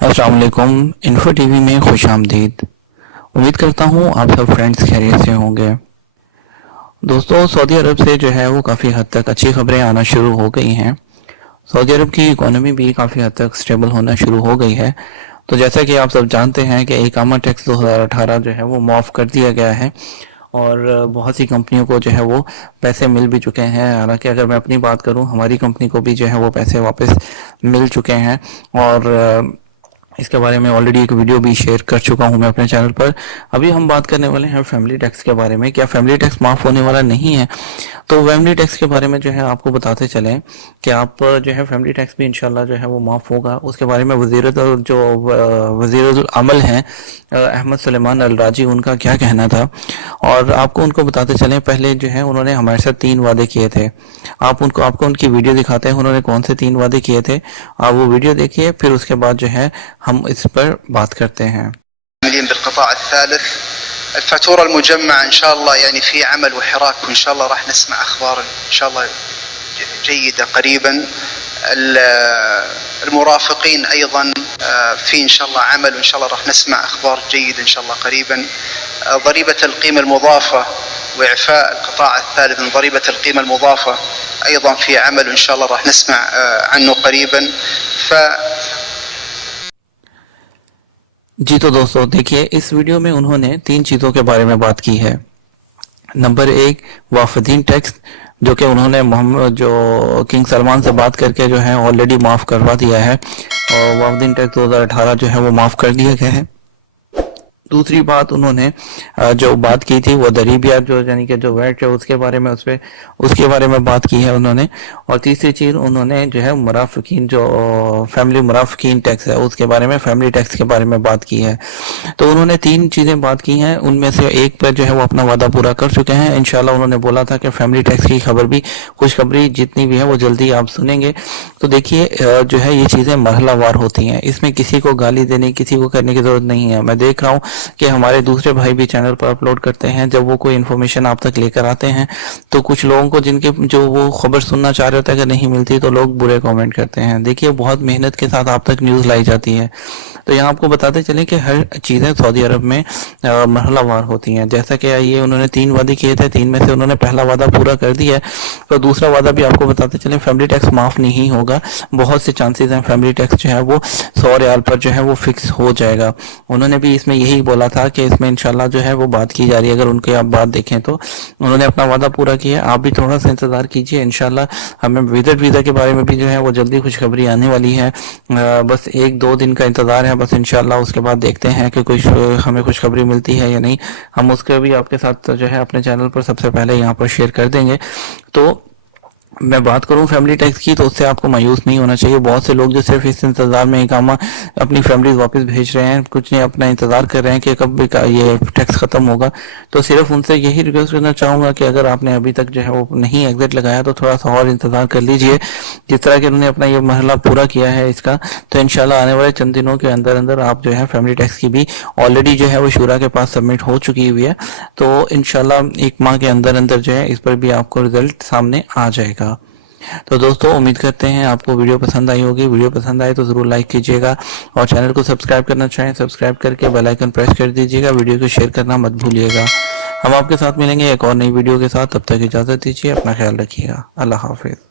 अस्सलाम वालेकुम। Info TV में खुश आमदीद। उम्मीद करता हूँ आप सब फ्रेंड्स खैरियत से होंगे। दोस्तों, सऊदी अरब से जो है वो काफ़ी हद तक अच्छी खबरें आना शुरू हो गई हैं। सऊदी अरब की इकोनॉमी भी काफ़ी हद तक स्टेबल होना शुरू हो गई है। तो जैसा कि आप सब जानते हैं कि इकामा टैक्स 2018 जो है वो माफ़ कर दिया गया है और बहुत सी कंपनियों को जो है वो पैसे मिल भी चुके हैं। हालांकि अगर मैं अपनी बात करूं, हमारी कंपनी को भी जो है वो पैसे वापस मिल चुके हैं और इसके बारे में ऑलरेडी एक वीडियो भी शेयर कर चुका हूं मैं अपने चैनल पर। अभी हम बात करने वाले हैं फैमिली टैक्स के बारे में। क्या फैमिली टैक्स माफ़ होने वाला नहीं है? तो फैमिली टैक्स के बारे में जो है आपको बताते चलें कि आप जो है फैमिली टैक्स भी इंशाल्लाह जो है वो माफ़ होगा। उसके बारे में वज़ीरुल अमल हैं अहमद सुलेमान अल राजी, उनका क्या कहना था और आपको उनको बताते चलें। पहले जो है उन्होंने हमारे साथ 3 वादे किए थे। आपको उनकी वीडियो दिखाते हैं उन्होंने कौन से 3 वादे किए थे। आप वो वीडियो देखिए, फिर उसके बाद जो है हम इस पर बात करते हैं। بالقطاع الثالث الفاتورة المجمعة إن شاء الله يعني في عمل وحراك، وإن شاء الله راح نسمع أخبار إن شاء الله جيدة قريبا. المرافقين أيضا في إن شاء الله عمل، وإن شاء الله راح نسمع أخبار جيدة إن شاء الله قريبا. ضريبة القيمة المضافة وإعفاء القطاع الثالث من ضريبة القيمة المضافة أيضا في عمل، وإن شاء الله راح نسمع عنه قريبا. जी तो दोस्तों देखिए, इस वीडियो में उन्होंने 3 चीज़ों के बारे में बात की है। नंबर 1 वाफदीन टैक्स, जो कि उन्होंने जो किंग सलमान से बात करके जो है ऑलरेडी माफ़ करवा दिया है और वाफदीन टैक्स 2018 जो है वो माफ़ कर दिया गया है। दूसरी बात उन्होंने जो बात की थी वो दरीबिया जो यानी कि जो वैट है उसके बारे में उसके बारे में बात की है उन्होंने। और तीसरी चीज़ उन्होंने जो है मुराफिकीन जो फैमिली मुराफिकीन टैक्स है उसके बारे में, फैमिली टैक्स के बारे में बात की है। तो उन्होंने 3 चीज़ें बात की हैं, उनमें से एक पर जो है वो अपना वादा पूरा कर चुके हैं। इंशाल्लाह उन्होंने बोला था कि फैमिली टैक्स की खबर भी, खुशखबरी जितनी भी है वो जल्दी आप सुनेंगे। तो देखिए जो है ये चीज़ें मरहलावार होती हैं, इसमें किसी को गाली देने, किसी को करने की ज़रूरत नहीं है। मैं देख रहा हूँ कि हमारे दूसरे भाई भी चैनल पर अपलोड करते हैं, जब वो कोई इन्फॉर्मेशन आप तक लेकर आते हैं तो कुछ लोगों को जिनके जो वो खबर सुनना चाह रहे होते हैं अगर नहीं मिलती तो लोग बुरे कमेंट करते हैं। देखिए बहुत मेहनत के साथ आप तक न्यूज़ लाई जाती है। तो यहाँ आपको बताते चलें कि हर चीज़ें सऊदी अरब में मरहलावार होती हैं। जैसा कि ये उन्होंने 3 वादे किए थे, 3 में से उन्होंने पहला वादा पूरा कर दिया है। तो दूसरा वादा भी आपको बताते चलें, फैमिली टैक्स माफ़ नहीं होगा। बहुत से चांसेस हैं फैमिली टैक्स जो है वो 100 रियाल पर जो है वो फिक्स हो जाएगा। उन्होंने भी इसमें यही बोला था कि इसमें इंशाल्लाह जो है वो बात की जा रही है। अगर उनके आप बात देखें तो उन्होंने अपना वादा पूरा किया। आप भी थोड़ा सा इंतज़ार कीजिए, इंशाल्लाह हमें विजिट वीज़ा के बारे में भी जो है वो जल्दी खुशखबरी आने वाली है। बस 1-2 दिन का इंतज़ार है बस, इंशाल्लाह उसके बाद देखते हैं कि कुछ हमें खुशखबरी मिलती है या नहीं। हम उसके भी आपके साथ जो है अपने चैनल पर सबसे पहले यहाँ पर शेयर कर देंगे। तो मैं बात करूं फैमिली टैक्स की, तो उससे आपको मायूस नहीं होना चाहिए। बहुत से लोग जो सिर्फ इस इंतज़ार में इकामा अपनी फैमिली वापस भेज रहे हैं, कुछ नहीं अपना इंतज़ार कर रहे हैं कि कब ये टैक्स ख़त्म होगा। तो सिर्फ उनसे यही रिक्वेस्ट करना चाहूँगा कि अगर आपने अभी तक जो है वो नहीं एग्जिट लगाया तो थोड़ा सा और इंतज़ार कर लीजिए। जिस तरह कि उन्होंने अपना ये मरहला पूरा किया है इसका, तो इंशाल्लाह आने वाले चंद दिनों के अंदर अंदर आप जो है फैमिली टैक्स की भी ऑलरेडी जो है वो शूरा के पास सबमिट हो चुकी हुई है। तो इंशाल्लाह 1 माह के अंदर अंदर जो है इस पर भी आपको रिजल्ट सामने आ जाएगा। तो दोस्तों उम्मीद करते हैं आपको वीडियो पसंद आई होगी। वीडियो पसंद आए तो ज़रूर लाइक कीजिएगा और चैनल को सब्सक्राइब करना चाहें सब्सक्राइब करके बेल आइकन प्रेस कर दीजिएगा। वीडियो को शेयर करना मत भूलिएगा। हम आपके साथ मिलेंगे एक और नई वीडियो के साथ, तब तक इजाज़त दीजिए, अपना ख्याल रखिएगा। अल्लाह हाफिज़।